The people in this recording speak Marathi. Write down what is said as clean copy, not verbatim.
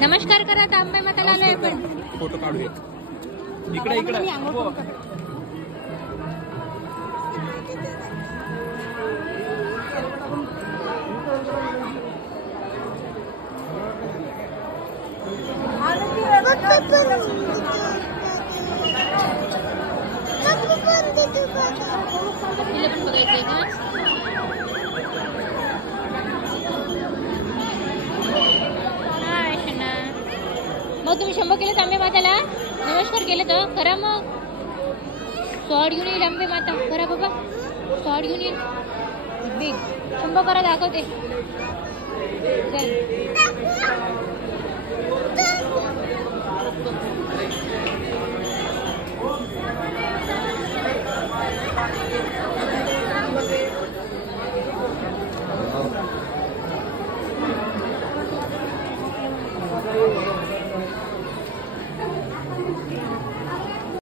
नमस्कार करा. तांबे माताला आलोय आपण. फोटो काढूया. इकडे इकडे मग तुम्ही 100 केले तांबे माताला. नमस्कार केले तर करा. मग स्वाड घेऊन येईल आंबे माता. करा बाबा, स्वाड घेऊन येईल. बिग 100 करा, दाखवते.